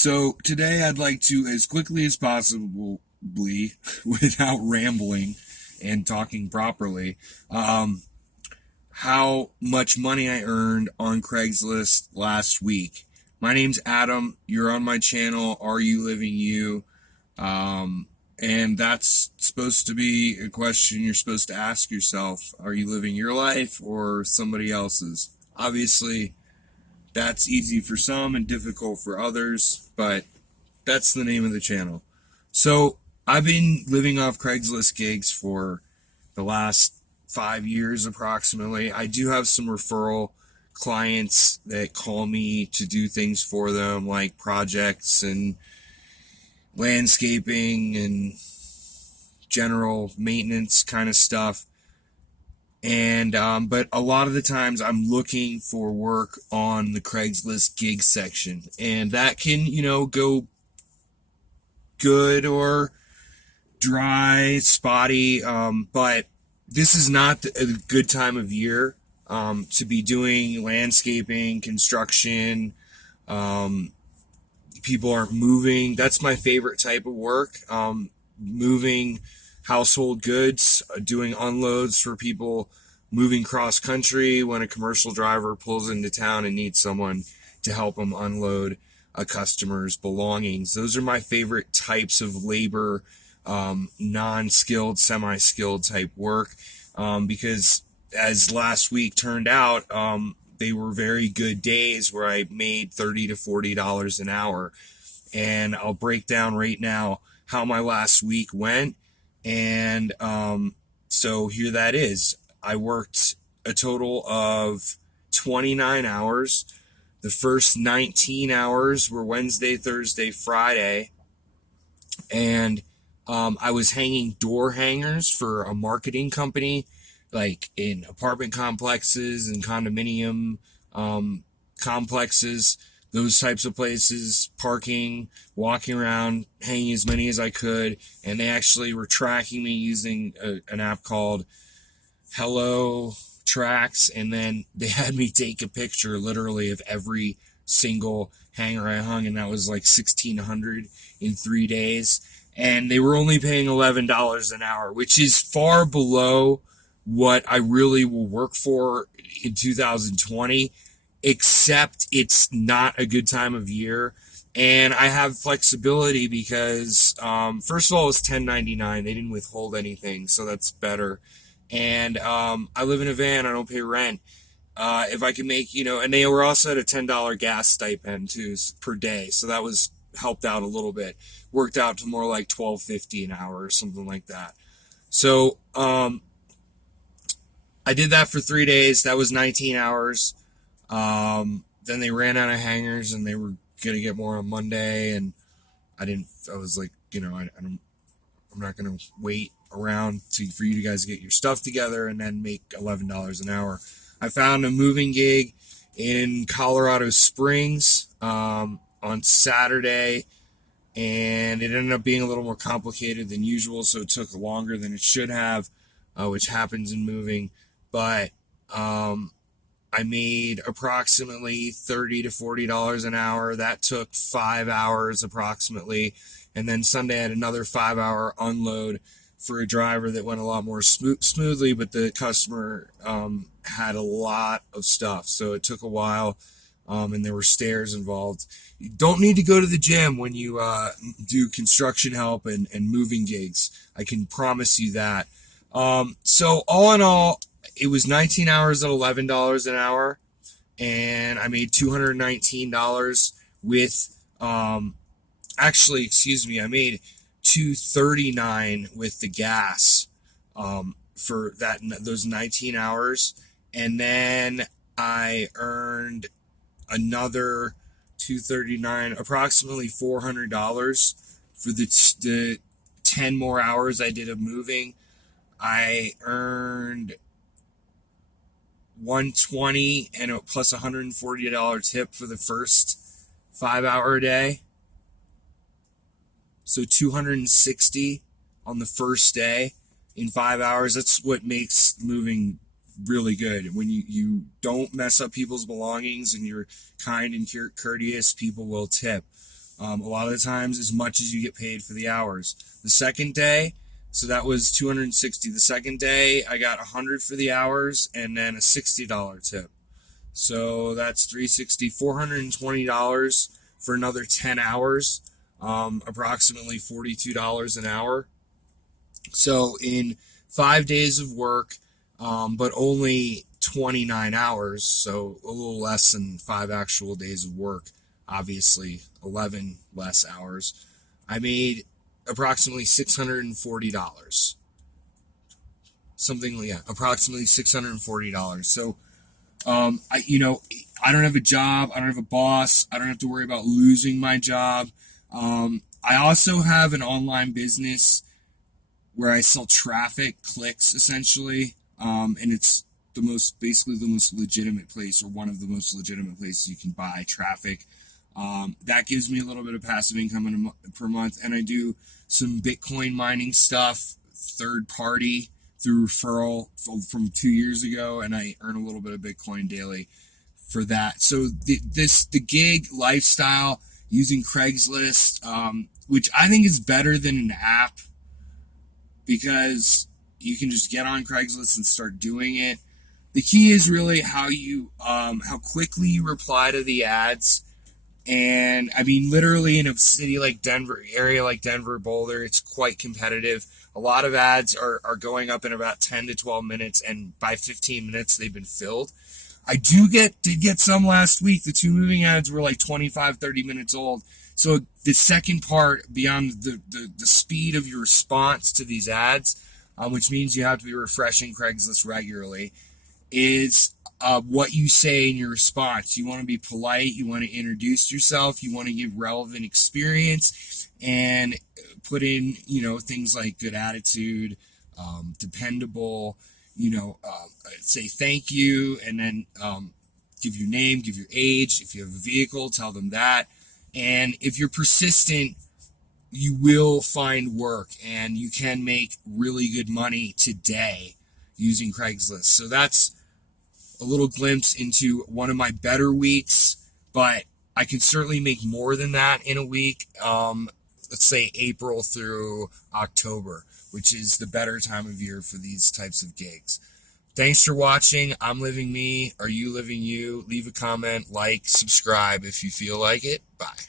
So today I'd like to, as quickly as possible, without rambling and talking properly, how much money I earned on Craigslist last week. My name's Adam. You're on my channel, RULivingYou. And that's supposed to be a question you're supposed to ask yourself. Are you living your life or somebody else's? Obviously, that's easy for some and difficult for others, but that's the name of the channel. So I've been living off Craigslist gigs for the last 5 years approximately. I do have some referral clients that call me to do things for them, like projects and landscaping and general maintenance kind of stuff. And but a lot of the times I'm looking for work on the Craigslist gig section, and that can, go good or dry, spotty. But this is not a good time of year to be doing landscaping, construction. People aren't moving. That's my favorite type of work. Moving household goods, doing unloads for people moving cross country when a commercial driver pulls into town and needs someone to help them unload a customer's belongings. Those are my favorite types of labor, non-skilled, semi-skilled type work, because as last week turned out, they were very good days where I made $30 to $40 an hour. And I'll break down right now how my last week went. And so here that is. I worked a total of 29 hours. The first 19 hours were Wednesday, Thursday, Friday. And I was hanging door hangers for a marketing company, like in apartment complexes and condominium complexes, those types of places, parking, walking around, hanging as many as I could. And they actually were tracking me using an app called Hello Tracks. And then they had me take a picture literally of every single hanger I hung. And that was like 1,600 in 3 days. And they were only paying $11 an hour, which is far below what I really will work for in 2020, except it's not a good time of year. And I have flexibility because, first of all, it's 1099. They didn't withhold anything, so that's better. And I live in a van. I don't pay rent. If I can make, and they were also at a $10 gas stipend, too, per day. So that was helped out a little bit. Worked out to more like $12.50 an hour or something like that. So I did that for 3 days. That was 19 hours. Then they ran out of hangers and they were going to get more on Monday. And I was like, I'm not going to wait around for you guys to get your stuff together and then make $11 an hour. I found a moving gig in Colorado Springs, on Saturday, and it ended up being a little more complicated than usual. So it took longer than it should have, which happens in moving. But I made approximately $30 to $40 an hour. That took 5 hours approximately. And then Sunday I had another 5-hour unload for a driver that went a lot more smoothly, but the customer had a lot of stuff. So it took a while, and there were stairs involved. You don't need to go to the gym when you do construction help and moving gigs. I can promise you that. So all in all, it was 19 hours at $11 an hour, and I made $219 with, actually, excuse me, I made $239 with the gas, for those 19 hours. And then I earned another $239, approximately $400 for the 10 more hours I did of moving. I earned $120 and plus $140 tip for the first 5-hour day. So $260 on the first day in 5 hours. That's what makes moving really good. When you don't mess up people's belongings and you're kind and courteous, people will tip. A lot of the times as much as you get paid for the hours. The second day, so that was 260. The second day, I got 100 for the hours and then a $60 tip. So that's 360, $420 for another 10 hours, approximately $42 an hour. So in 5 days of work, but only 29 hours, so a little less than 5 actual days of work, obviously 11 less hours, I made approximately $640. Approximately $640. So, I don't have a job. I don't have a boss. I don't have to worry about losing my job. I also have an online business where I sell traffic, clicks, essentially. And it's basically the most legitimate place, or one of the most legitimate places you can buy traffic. That gives me a little bit of passive income per month. And I do some Bitcoin mining stuff, third party, through referral from 2 years ago. And I earn a little bit of Bitcoin daily for that. So the gig lifestyle using Craigslist, which I think is better than an app, because you can just get on Craigslist and start doing it. The key is really how quickly you reply to the ads. And I mean, literally in a city like Denver, area like Denver, Boulder, it's quite competitive. A lot of ads are going up in about 10 to 12 minutes, and by 15 minutes, they've been filled. I did get some last week. The 2 moving ads were like 25, 30 minutes old. So the second part, beyond the speed of your response to these ads, which means you have to be refreshing Craigslist regularly, is what you say in your response. You want to be polite. You want to introduce yourself. You want to give relevant experience and put in, things like good attitude, dependable, say thank you, and then give your name, give your age. If you have a vehicle, tell them that. And if you're persistent, you will find work, and you can make really good money today using Craigslist. So that's a little glimpse into one of my better weeks, but I can certainly make more than that in a week. Let's say April through October, which is the better time of year for these types of gigs. Thanks for watching. I'm Living Me. Are you living you? Leave a comment, like, subscribe if you feel like it. Bye.